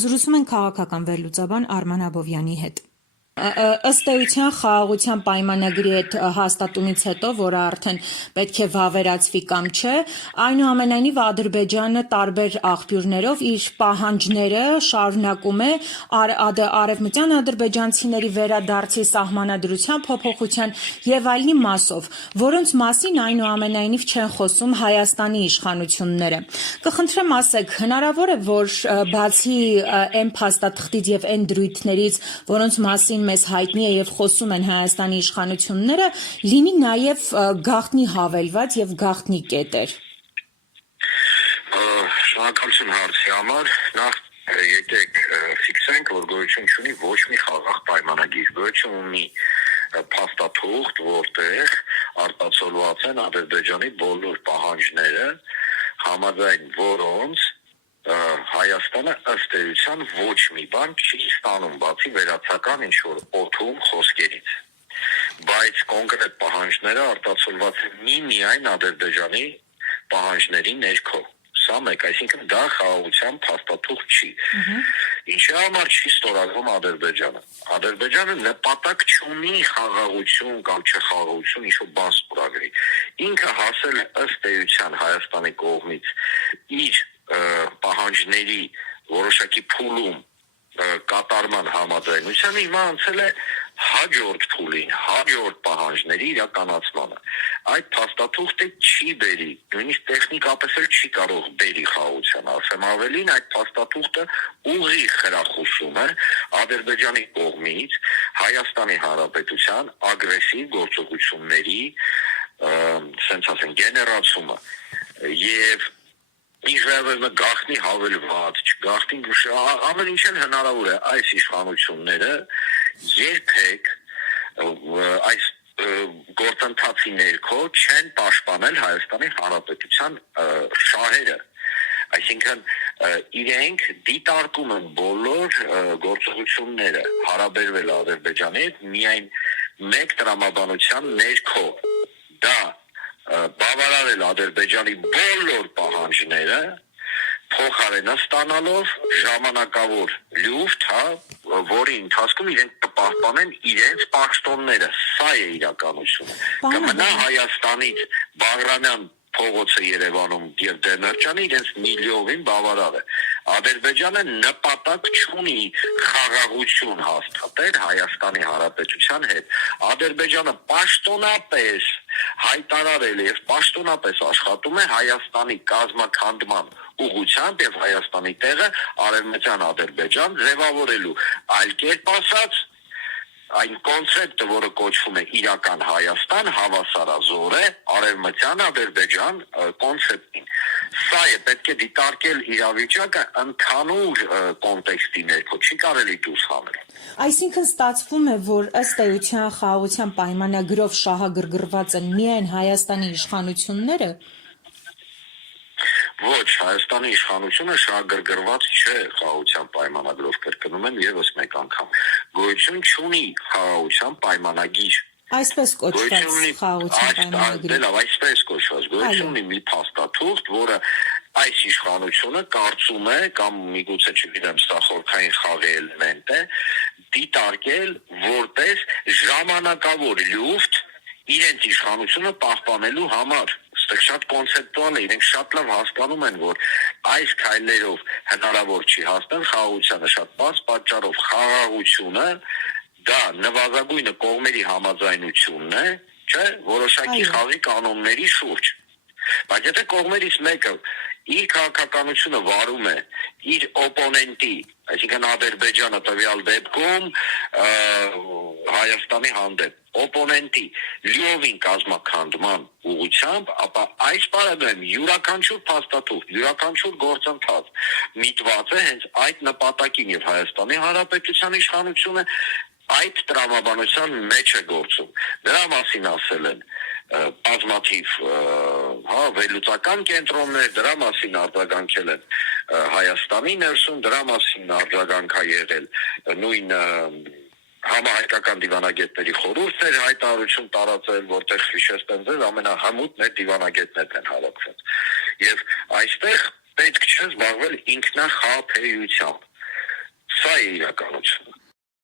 Զրուցում են քաղաքական վերլուծաբան Արման Աբովյանի հետ։ Ըստ էության խաղաղության պայմանագրի հետ հաստատումից հետո, որը արդեն պետք է վավերացվի կամ չէ, այնուամենայնիվ Ադրբեջանը տարբեր աղբյուրներով իր պահանջները շարունակում է արևմտյան ադրբեջանցիների վերադարձի սահմանադրության փոփոխության եւ այլնի մասով, որոնց մասին այնուամենայնիվ չեն խոսում Հայաստանի իշխանությունները։ Կխնդրեմ ասեք, հնարավոր է, որ բացի այն փաստաթղթից եւ այն դրույթներից, որոնց մասին մեզ հայտնի է եւ խոսում են Հայաստանի իշխանությունները, լինի նաեւ գաղտնի հավելված եւ գաղտնի կետեր։ Շնորհակալություն հարցի համար։ Նախ եկեք ֆիքսենք, որ գոյություն չունի ոչ մի խաղաղ պայմանագիր, գոյություն ունի փաստաթուղթ, որտեղ արտացոլված են Ադրբեջանի բոլոր պահանջները, համաձայն որոնց Հայաստանը ըստ էության ոչ մի բան չի ստանում, բացի վերացական ինչ-որ օդում խոսքերից, բայց կոնկրետ պահանջները արտացոլված են միայն Ադրբեջանի պահանջների ներքո, սա մեկ, այսինքն դա խաղաղության փաստաթուղթ չի, ինչի համար չի ստորագրում Ադրբեջանը, Ադրբեջանը նպատակ չունի խաղաղություն կամ չխաղաղություն ինչ-որ բան ստորագրի, ինքը հասել է ըստ էության Հայաստանի կողմից իր պահանջների որոշակի փուլում կատարման համաձայնության հիմա անցել է հաջորդ փուլին, հաջորդ պահանջների իրականացմանը։ Այդ փաստաթուղթը չի բերի, նույնիսկ տեխնիկապես էլ չի կարող բերի խաղաղության, ասեմ ավելին, այդ փաստաթուղթը ուղիղ խրախուսում է Ադրբեջանի կողմից Հայաստանի Հանրապետության ագրեսիվ գործողությունների, ասենք ասեն, գեներացումը եւ Իժրայելը գաղտնի հավելված, գաղտնի ամեն ինչ էլ հնարավոր է այս իշխանությունները երբեք այս գործընթացի ներքո չեն պաշտպանել Հայաստանի Հանրապետության շահերը, այսինքն իրենք դիտարկում են բոլոր գործողությունները հարաբերվել Ադրբեջանի հետ միայն մեկ տրամաբանության ներքո, դա բավարարել Ադրբեջանի բոլոր պահանջները փոխարենը ստանալով ժամանակավոր լուֆտ, որի ընթացքում իրենք կպահպանեն իրենց պաշտոնները, սա է իրականությունը, կմնա Հայաստանից Բաղրամյան փողոցը Երևանում եւ Դեմիրճյանը իրենց միլիովին բավարար է, Ադրբեջանը նպատակ չունի խաղաղություն հաստատել Հայաստանի Հանրապետության հետ, Ադրբեջանը պաշտոնապես հայտարարել է եւ պաշտոնապես աշխատում է Հայաստանի կազմաքանդման ուղղությամբ եւ Հայաստանի տեղը արևմտյան Ադրբեջան ձևավորելու, այլ կերպ ասած այն կոնցեպտը, որը կոչվում է իրական Հայաստան, հավասարազոր է արևմտյան Ադրբեջան կոնցեպտին։ Սա է, պետք է դիտարկել իրավիճակը ընդհանուր կոնտեքստի ներքո, չի կարելի դուրս հանել։ Այսինքն ստացվում է, որ ըստ էության խաղաղության պայմանագրով շահագրգռված են միայն Հայաստանի իշխանությունները։ Ոչ, Հայաստանի իշխանությունը շահագրգռված չէ խաղաղության պայմանագրով, կրկնում եմ եւս մեկ անգամ։ Գոյություն չունի խաղաղության պայմանագիր։ Այսպես կոչված խաղաղության պայմանագրի։ Լավ, այսպես կոչված, գոյություն ունի մի փաստաթուղթ, որը այս իշխանությունը կարծում է կամ միգուցե չգիտեմ, սա խորքային խաղի էլեմենտ է, դիտարկել որպես ժամանակավոր լուֆտ իրենց իշխանությունը պահպանելու համար։ Շատ կոնցեպտուալ է, իրենք շատ լավ հասկանում են, որ այս քայլերով հնարավոր չի հասնել խաղաղությանը, շատ բաց պատճառով խաղաղությունը դա նվազագույնը կողմերի համաձայնությունն է, չէ, որոշակի խաղի կանոնների շուրջ։ Բայց եթե կողմերից մեկը իր քաղաքականությունը վարում է իր օպոնենտի, այսինքն Ադրբեջանը տվյալ դեպքում Հայաստանի հանդեպ օպոնենտի լիովին կազմաքանդման ուղղությամբ, ապա այս բարեբեմ յուրաքանչյուր փաստաթուղթ, յուրաքանչյուր գործընթաց միտված է հենց այդ նպատակին եւ Հայաստանի Հանրապետության իշխանությունը այդ տրամաբանության մեջ է գործում։ Դրա մասին ասել են բազմաթիվ վերլուծական կենտրոններ, դրա մասին արձագանքել են Հայաստանի ներսում, դրա մասին արձագանք է եղել նույն համահայկական դիվանագետների խորհուրդն էր հայտարարություն տարածել, որտեղ հիշեցնեմ ձեզ ամենահմուտ մեր դիվանագետներն են հավաքված։ Եվ այստեղ պետք չէ զբաղվել ինքնախաբեությամբ։ է իրականություն։